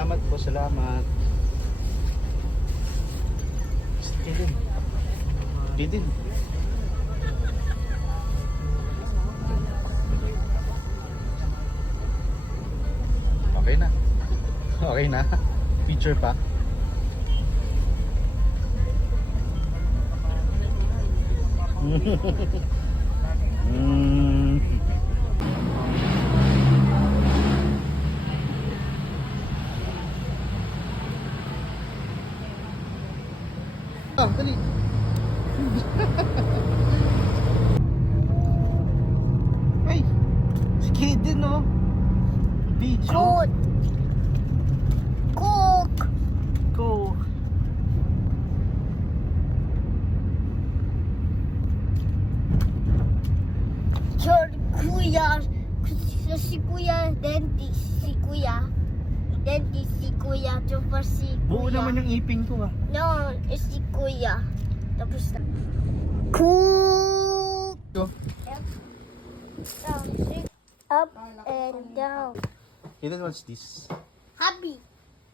Salamat po, salamat. Tidin. Tidin. Okay na. Okay na. Picture pa. Dali. Ay, si Kaden, no? Video. Cook. Cook. Go. Your kuya. Si kuya. Dentist. Si kuya. Dentist si kuya. Tapos si kuya. Buo naman yung ipin ko, ah. No, si kuya. Tapos na. Cook. Go. Up and down. Kaden, what's this? Happy.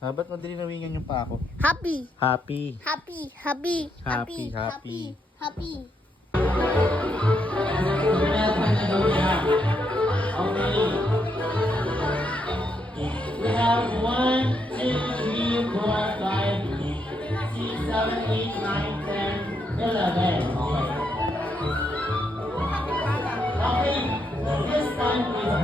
Ba't mo dilinawingan yung pa ako? Happy. Happy. Happy. Happy. Happy, Happy. happy. Happy. We have 1, 2, 3, 4, 5, 6, 7, 8, 9, 10, 11. Okay. This time, please.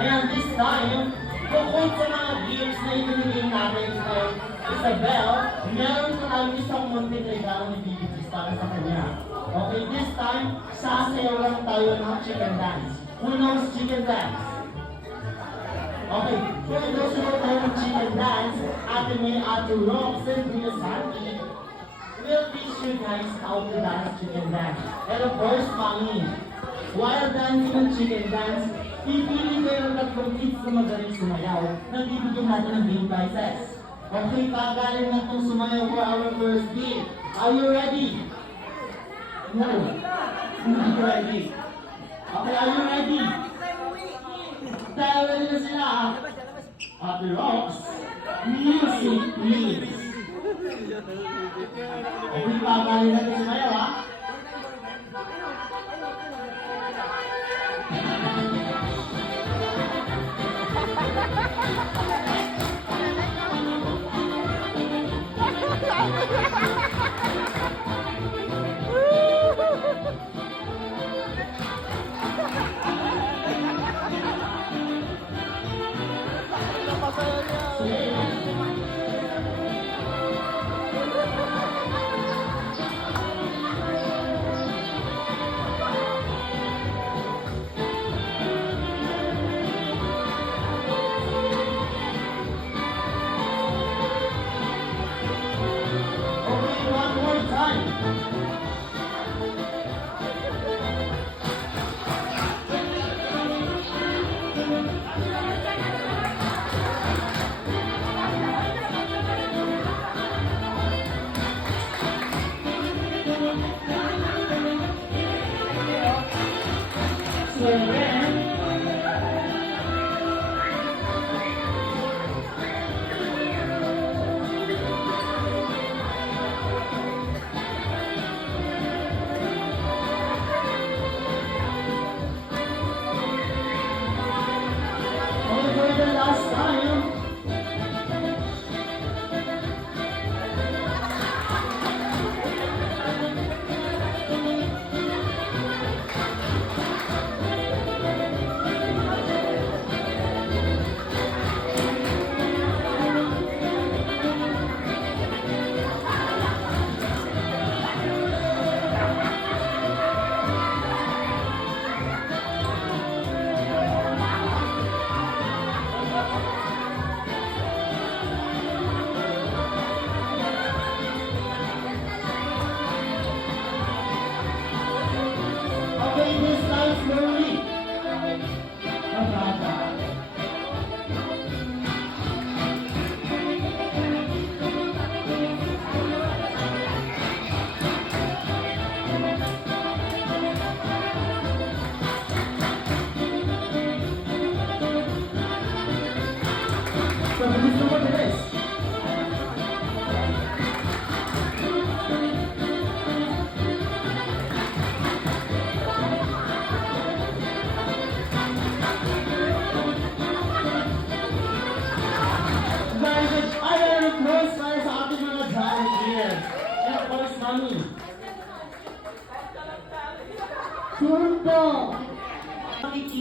Ayan, this time, bukod sa mga gifts na ibinigay natin kay Isabel, meron pa tayong isang munting regalo ni Bibigis para sa kanya. Okay, this time, sasayaw lang tayo ng chicken dance. Who knows chicken dance? Okay, kung gusto tayo ng chicken dance, Ate May, Ate Rox, and Kuya Sandy will teach you guys how to dance chicken dance. And of course, Mami, while dancing ng chicken dance, pipili kayo ng tatlong kids na magaling sumayaw na bibigyan natin ng game prizes. Okay, kagaling na itong sumayaw for our first game. Are you ready? No. Hindi ready. Okay, are you ready? Dahil ready na sila. Ate Rox, music please. Okay, kagaling na itong sumayaw, ha? Okay, one more time. So then, for the last time.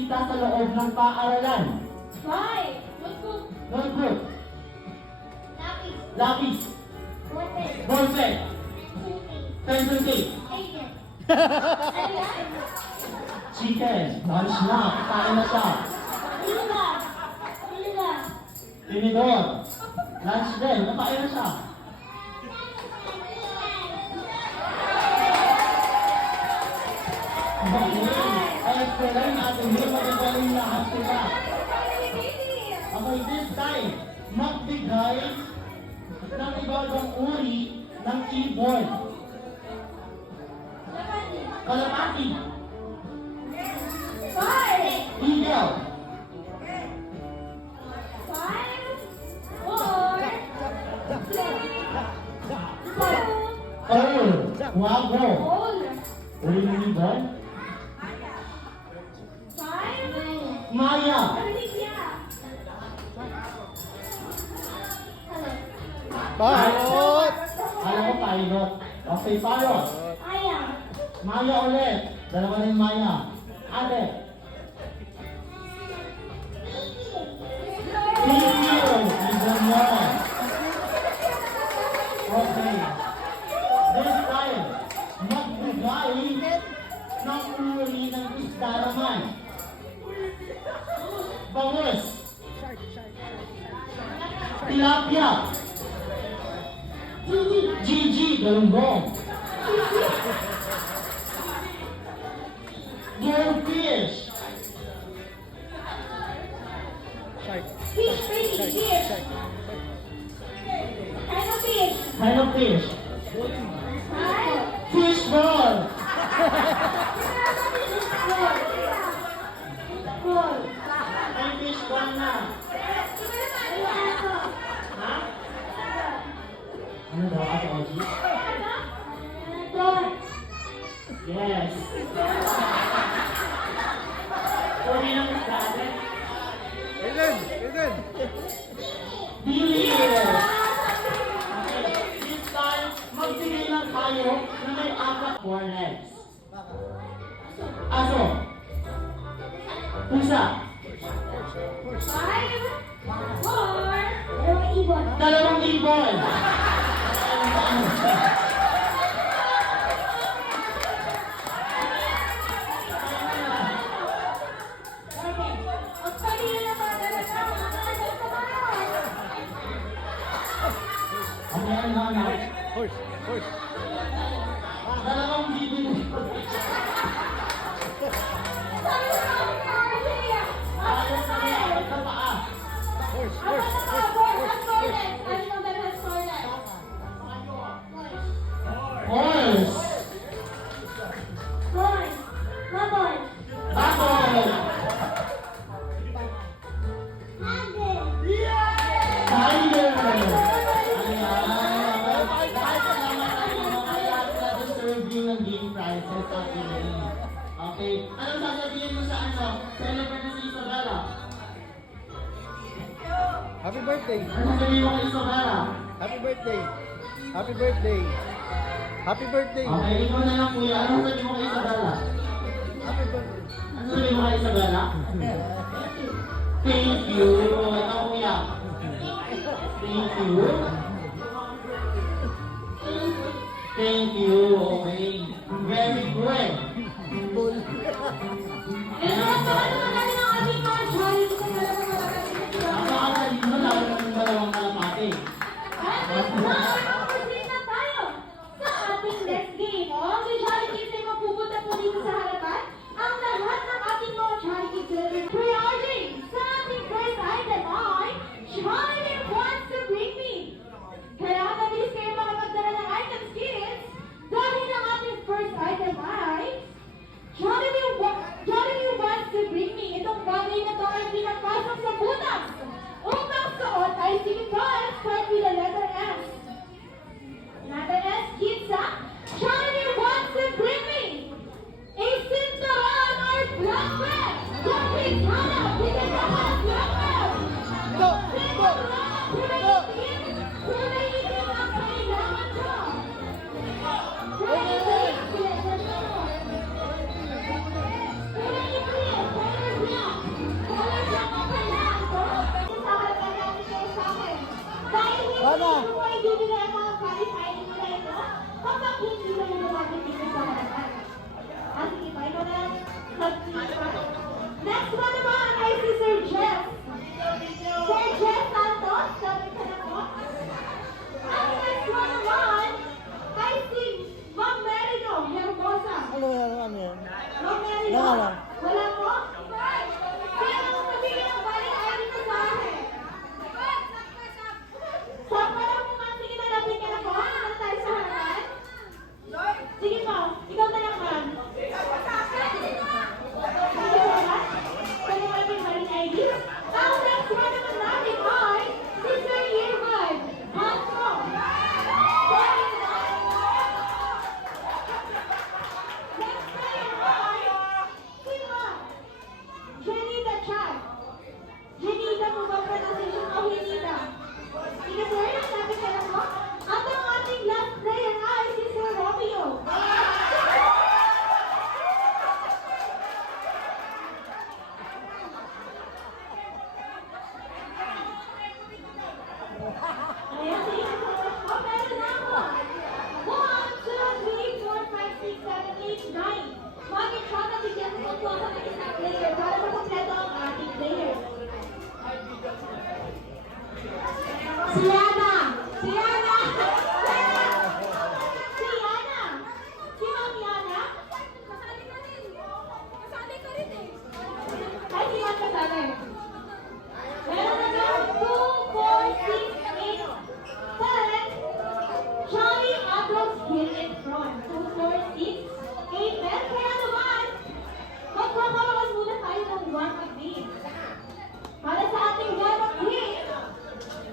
makikita sa loob ng paaralan? Five. Notebook. Notebook, Lapis. lapis, Ballpen. ballpen, pencil case, Agent. chicken, lunch na, kain na siya. Ila. Ila. Tinidor, lunch din, nakain na siya. Ay, pwede natin, hindi magagaling lahat sila. Okay, this time, magbigay ng iba-ibang uri ng ibon. Kalapati, Five. eagle, Five. Four. Three. owl, wago. All. Uri ng ibon, Five. maya, Parrot! alam ko pilot. Okay, pilot. Ayam. Maya ulit. Dalawa rin Maya. Ate. Thank you. Ibon mo. Okay. This time, magbigay ng uri ng isda naman. Bangus. Tilapia. Gigi, galunggong. Goldfish. Fish, fish, fish. Kind of fish. Kind of fish. Five. Fish ball. Four. May fish ball na. Ha? Ano daw, Ate Oji? Yes. Uri ng isda, ate? Aiden! Aiden! Deer. Okay, this time, magbigay lang tayo na may 4 legs. Aso. Pusa. Five. Four. Ibon. Dalawang ibon. Okay. Ang kanina na mga dalawa, mga dalawa sa mga. Okay, ano na anak? Horse! Horse! Dalawang bibili. Ayos na yan. Sa paa. Horse! Horse! Horse! Horse. Baboy. Tiger. Deserving ng game prizes at winning. Okay. Anong sasabihin mo sa ano? Celebrate mo si Isabella. Happy birthday! Ano sasabihin mo kay Isabella? Happy birthday! Happy birthday! Happy birthday! Okay, ikaw na lang kuya. Ano sasabihin mo kay Isabella? Happy birthday! Ano sasabihin mo kay Isabella? Thank you. Ikaw kuya. Thank you. Thank you. Okay. Very good. Napakagaling mo lalo na yung dalawang kalapate. Sa ating next game, so Charlie Kids ay mapupunta po dito sa harapan. Ang lahat ng ating mga Charlie Kids celebrate. Priority sa ating first item ay Charlie wants to bring me. Kaya nabilis kayo makapagdala ng items, kids. Dahil ang ating first item ay Charlie wants to bring me. Itong bagay na to ay pinapasok sa butas. Upang suot ay sige ko, let's start with the letter S. Ito po ay bibigay ang mga qualifying nila ito kapag hindi na yung lumapit dito sa harapan. At sige pa, ito na. Next one naman ay si Sir Jeff. Sir Jeff Santos, sabi ka na po. Ang next one naman ay si Ma'am Merino Hermosa. Ano yan? Ma'am Merino, Wala. wala po? Sino ang magbigay ng balik ID mo sa akin? Sa parang mo man, sige na lapit ka na po. Ano tayo sa harapan? Sige po, ikaw na lang man. Sige po ba? Kung mo yung balik ID. Ang next one naman natin ay si Sir Irman Castro. Next player ay si Ma'am Jenita Chan. Jenita po ba pronunciation o Jenita? Sige sir, sabi ka na po. At ang ating last player ay si Sir Romeo. Ayan, sige na po. O, meron na ako. 1, 2, 3, 4, 5, 6, 7, 8, 9. Mag-shot at bigyan mo po ako ng isang player para makompleto ang ating player. Si Yana! Si Yana! Si Yana! Si Ma'am Yana? Ay, si Ma'am kasali. Meron na nga 2, 4, 6, 8, 10. Johnny Ablo's here in front. 2, 4, 6, 8, 10. Kaya naman, magkakaroon muna tayo ng warm-up game. Para sa ating warm-up game,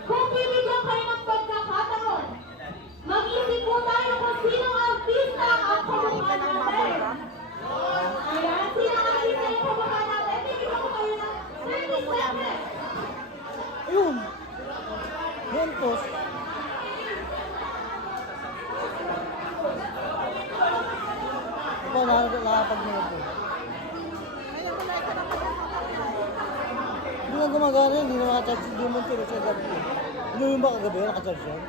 kung bibigyan kayo ng pagkakataon, mag-isip po tayo kung sino ang artista ang kamukha natin. Ayan, sino ang artista yung kamukha natin? Bibigyan ko kayo ng 30 seconds. Ayun. Mentos. Ikaw nakapag-mentos. Hindi na gumagana yun, hindi na makacharge yung Dumon Tiro sa gabi. Inumin ba kagabi? Nakacharge yan?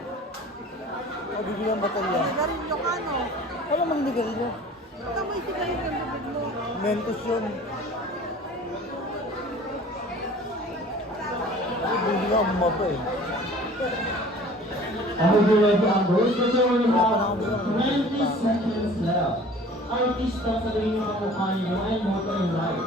O bibili ang batalya? Sigarilyo ka, no? Ano mang nigarilyo? Baka may sigarilyo ang lubid mo. Mentos yun. Ay, bibili nga bumaba eh. Ako ready ang goals. Kasi we have 20 seconds left. Artista sa galing ng kamukha niyo ay Moto and Light.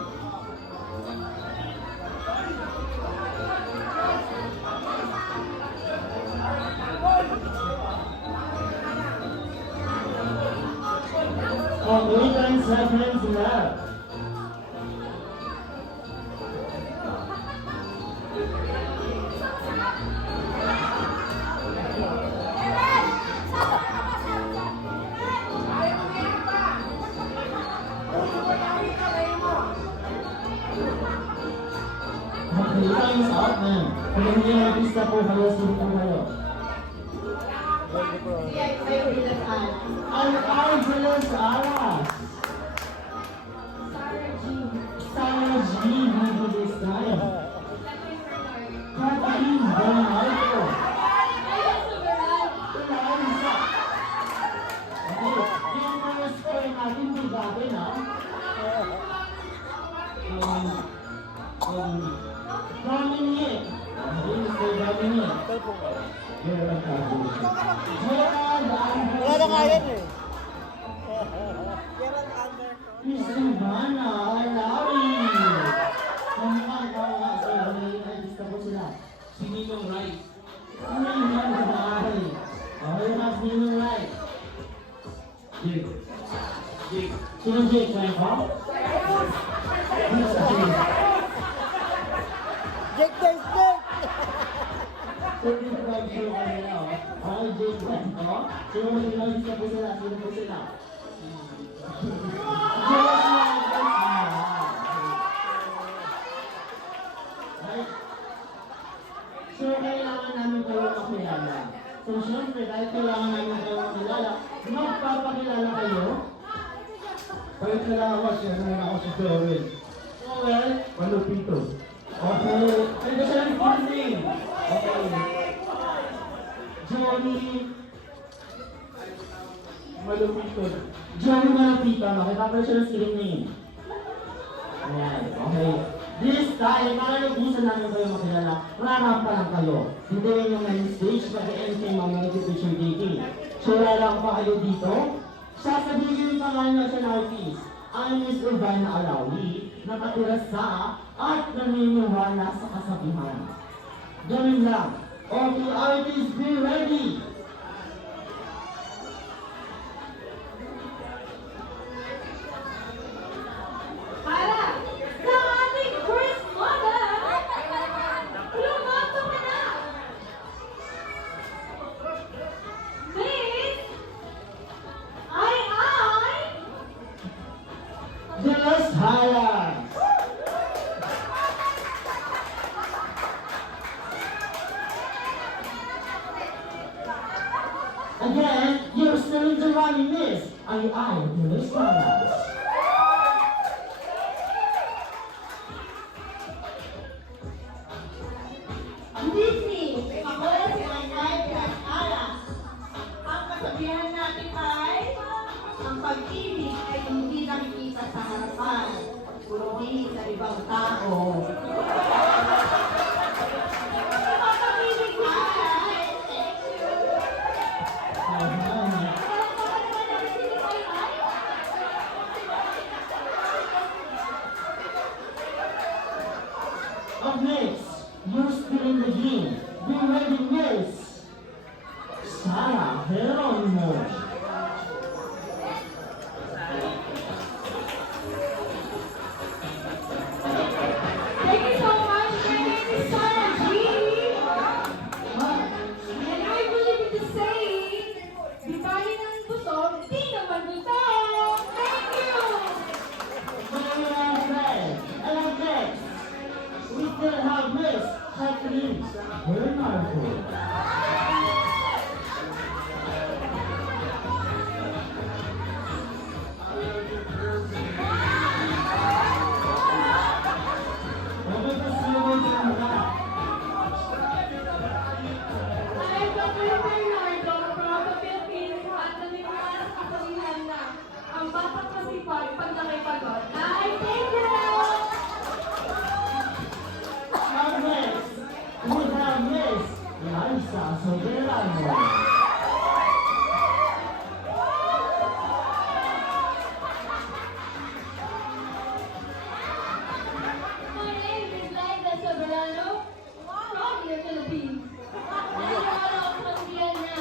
Okay, 10 seconds left. Okay, time's up, man. Kung hindi yung artista po kayo, sino po kayo? Ang Angeles Aras. Sarah G. Video this time. Kathleen Bernardo. Okay, yung mga score natin di gagawin, ha? Dominic. Mr. Dominic. Gerald Carlos. Gerald Anderson. Wala na kaya eh. Gerald Anderson. Miss Ivana Alawi. Kamukha sa may artista po sila. Si Ninong Rai. Ano yung mga babae? Okay na, si Ninong Rai. Jake. Jake. Sino Jake? Kaya ko? Jake Dice Jake! Subscribe show kayo na, oh. Okay, Jake Kaya ko? Sino mo sila artista po sila? Sino po sila? So, kailangan namin kayo makilala. So, syempre, dahil kailangan namin kayo makilala, magpapakilala kayo. Palit na lang ako, siyempre na ako si Joel. Joel, Malupito. okay. Ay, gusto lang yung full name. Okay. Johnny Malupiton. Johnny Malapitan. Okay, tapos siya ng screen name. Ayan, okay. This time, para nagusan namin kayo makilala, rarap pa lang kayo. Hindi rin yung main stage, mag-end kayo mga picture taking. So, rarap pa kayo dito. Sasabihin yung pangalan na siya ng artist. Ang Miss Urbana Alawi, nakatira sa at naniniwala sa kasabihan. Ganun lang. Okay, artists, be ready! Para sa ating first model, lumato ka na! Miss Ai The Los Highlands! Again, you're still in the running list. The Los Highlands. Disney, ako si Angay Pinag-Ala. Ang kasabihan natin ay, ang pag-ibig ay hindi nakikita sa harapan, kundi sa ibang tao. Ang pag-ibig ay, Up next, you're still in the game. Be ready, Miss Sarah Geronimo. Thank you so much. My name is Sarah G. And I believe to say, di bali ng busog, di naman busog. Thank you. Very well said. And up next, we still have Miss Kathleen Bernardo. Okay, pasunod lang ka. I'm Kathleen Bernardo from the Philippines at naniniwala sa kasabihan na ang batang masipag pag nakipagod ay thank you! Up next, we have Miss Liza Soberano. My name is Liza Soberano from the Philippines. Naniniwala ako sa kasabihan na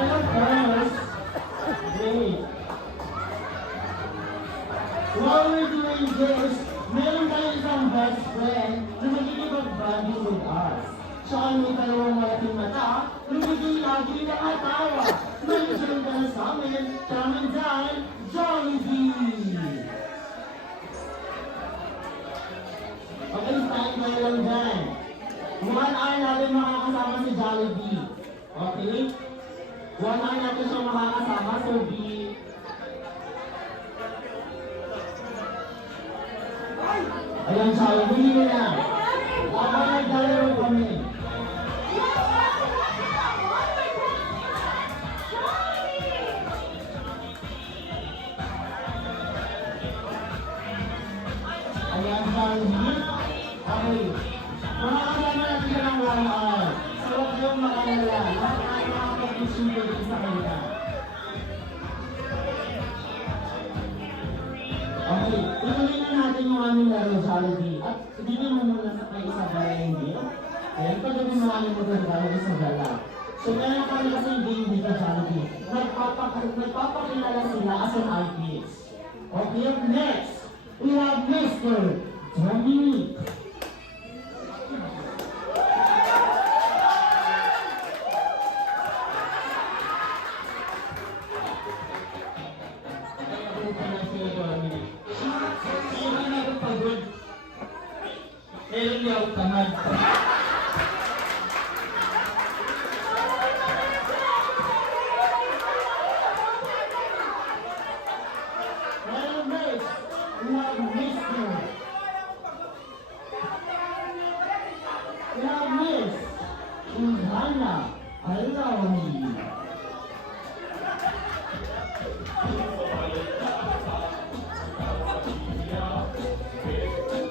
And of course, wait. While we're doing this, meron tayo isang best friend na magkikipag-bonding with us. Siya ang may dalawang malaking mata, lumigil lagi ng atawa. Nandiyan ka na sa amin, coming down, Jollibee! Okay, stand kayo lang dyan. 1 hour natin makakasama si Jollibee. Okay? 1 hour natin siya makakasama, so be... Ayan, Jollibee, hindi na. Habang naglalaro kami. Ayan, Jollibee. Okay. Makakasama natin siya ng 1 hour. So, huwag kayong makalala. Lahat tayo makakapag-super din sa kanila. Okay, ituloy na natin yung aming laro, Jollibee. At ibigay mo muna sa kay Isabella yung game. Ayan, pagdating mo aming magandang Isabella. So, meron kami kasi yung game dito, Jollibee. Nagpapakilala sila as an artist. Okay, up next, we have Mr. Dominic. Hello yun, yaw tamad. And next, we have Mr. We have Miss Ivana Alawi.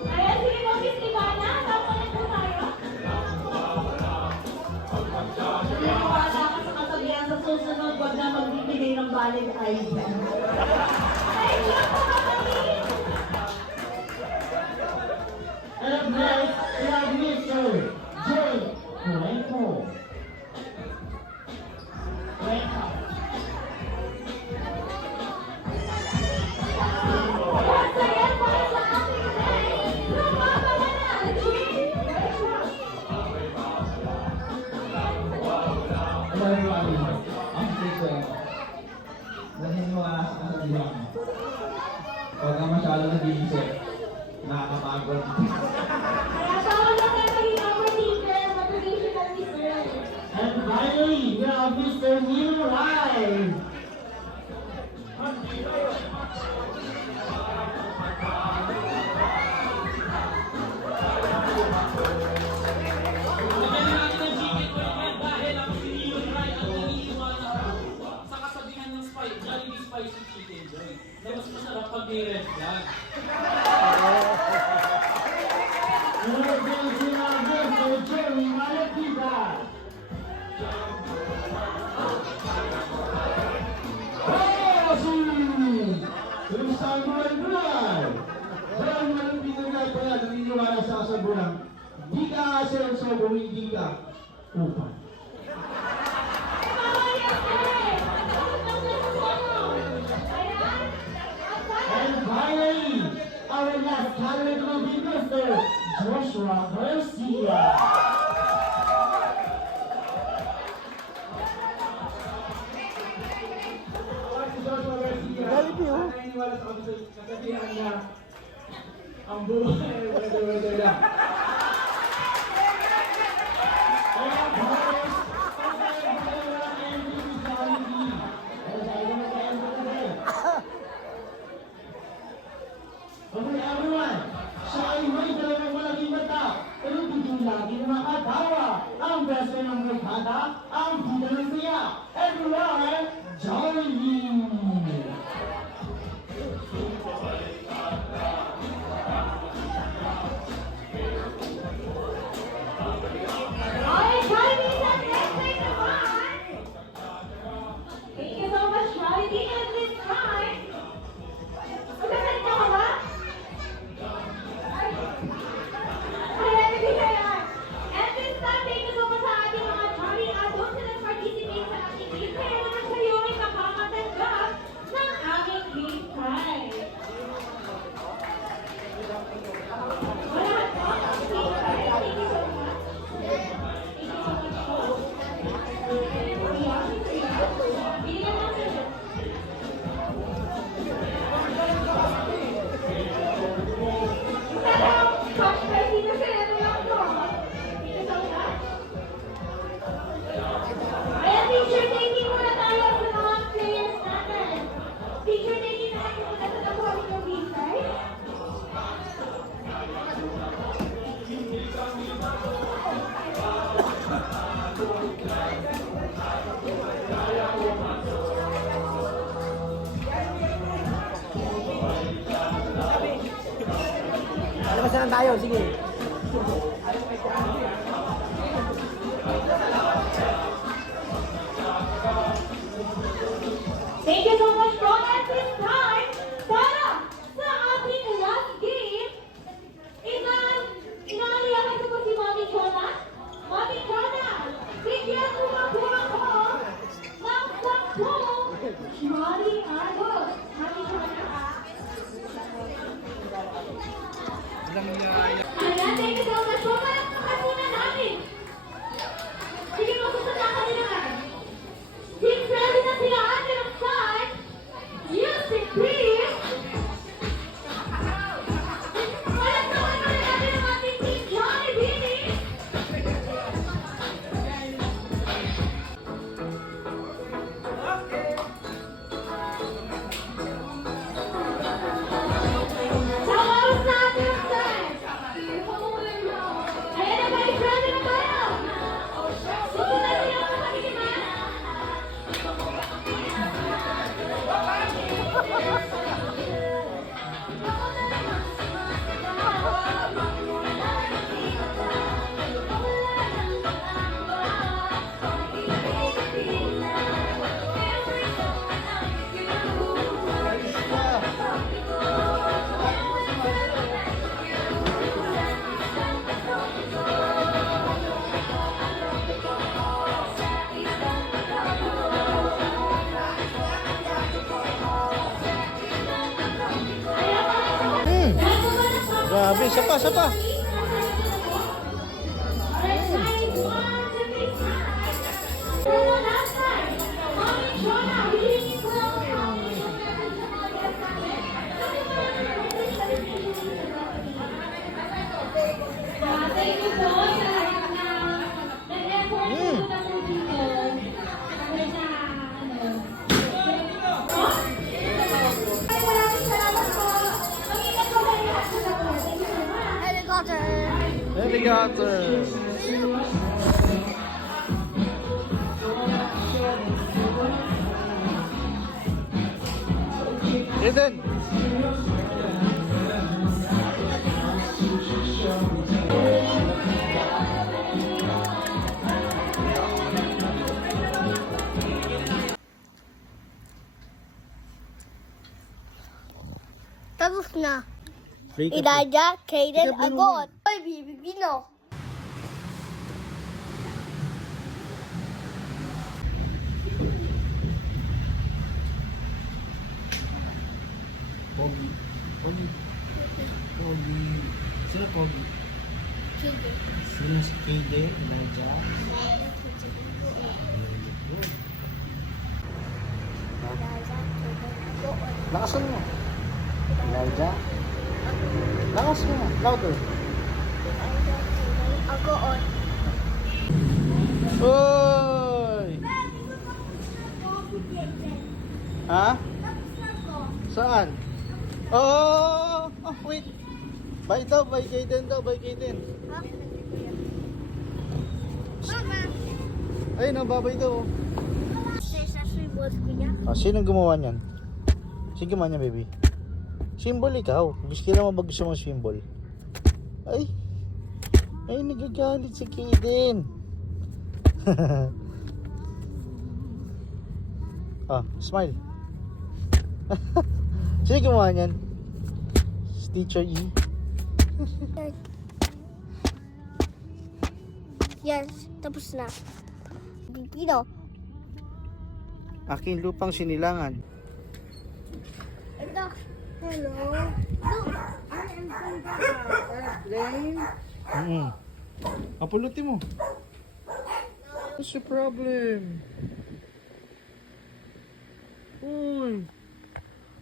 Ayan, sige po, Miss Ivana. Tama na po tayo. Naniniwala ka sa kasabihan sa susunod, wag na magbibigay ng valid ID. Thank you po, kapatid. And next, we have Mr. J. Cuenco. Cuenco. Once again, para sa ating day, lumabangan na, Jim. Hello everybody, I'm Jay Cuenco. Naniniwala sa kasabihan. Huwag ka masyado nag-iisip. Nakakapagod. Kaya bawal na tayo maging overthinker, motivational speaker. And finally, we have Mr. Neil Rai. Lagyan natin ng chicken ko naman dahil ang sinilong Rai ang naniniwala sa kasabihan ng Jollibee Spicy Chicken Joy na mas masarap pag may red flag. Meron din sinabi Mr. Jerry Malakita. Crystal Moray! Dahil malapit na nga pala naniniwala sa kasabunan, di ka asenso kung hindi ka upang. And finally, our last candidate will be Mr. Joshua Garcia. Jollibee, oh. Naniniwala sa kasabihan niya, ang buhay ay wala lang. Okay, everyone, siya ay may dalawang malaking mata, pero hindi lagi na makatawa. Ang best friend ng barkada, ang bida ng saya. Everyone, Jollibee! Alright, Jollibee, that's it. Take the one. Thank you so much, Jollibee. And this time, magkasalita ka ba? Ayan, hindi ka yan. And this time, thank you so much sa ating mga Jollibee adults na nag-participate sa ating game. Kaya naman kayo ay makakatanggap ng aming game prize. Wala po. Game prize. Thank you so much. Ayan, picture taking muna tayo sa mga players natin. Picture taking natin muna sa nakuha yung game prize. Labas na lang tayo, sige. Thank you so much, Ron. At this time, para sa ating last game, inaaliyakan ko po si Mami Chona. Mami Chona, bigyan mo na po ako ng 10 Jolly Agos. Mami Chona. Ayan, Bebe, isa pa, isa pa. Thank you po sa lahat na nag-effort po na po dito. Para sa maraming salamat po. Mag-ingat po kayo lahat sa support. Thank you so much. Alligator. Eden. Tapos na. Play ka po. Idaja, Kaden, Ikaw, Agot. Oy, bibigino. Pogi. Pogi. Pogi. Sino Pogi? Kaden. Sino si Kaden? Elijah? Lakasan mo. Elijah? Lakas mo. Louder. Agot. Oy! Ha? Saan? Oh, wait. Bye daw, bye Kaden daw, bye Kaden. Mama. Ayun, oh, babay daw. Sa swimboat ko niya. Ah, sinong gumawa niyan? Sino gumawa niyan, baby? Symbol ikaw. Gusto naman ba gusto mong symbol? Ay, nagagalit si Kaden. Ah, smile. Sino gumawa niyan? Si Teacher E. Yes, tapos na. Bibigino. Aking lupang sinilangan. Ito. Hello. Look, I am from the airplane. Kapulutin mo. What's the problem? Uy,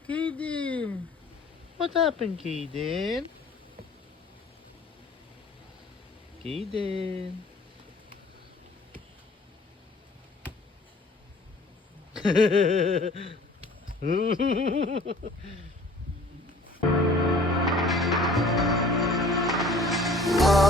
Kaden. What happened, Kaden? Kaden. Oh,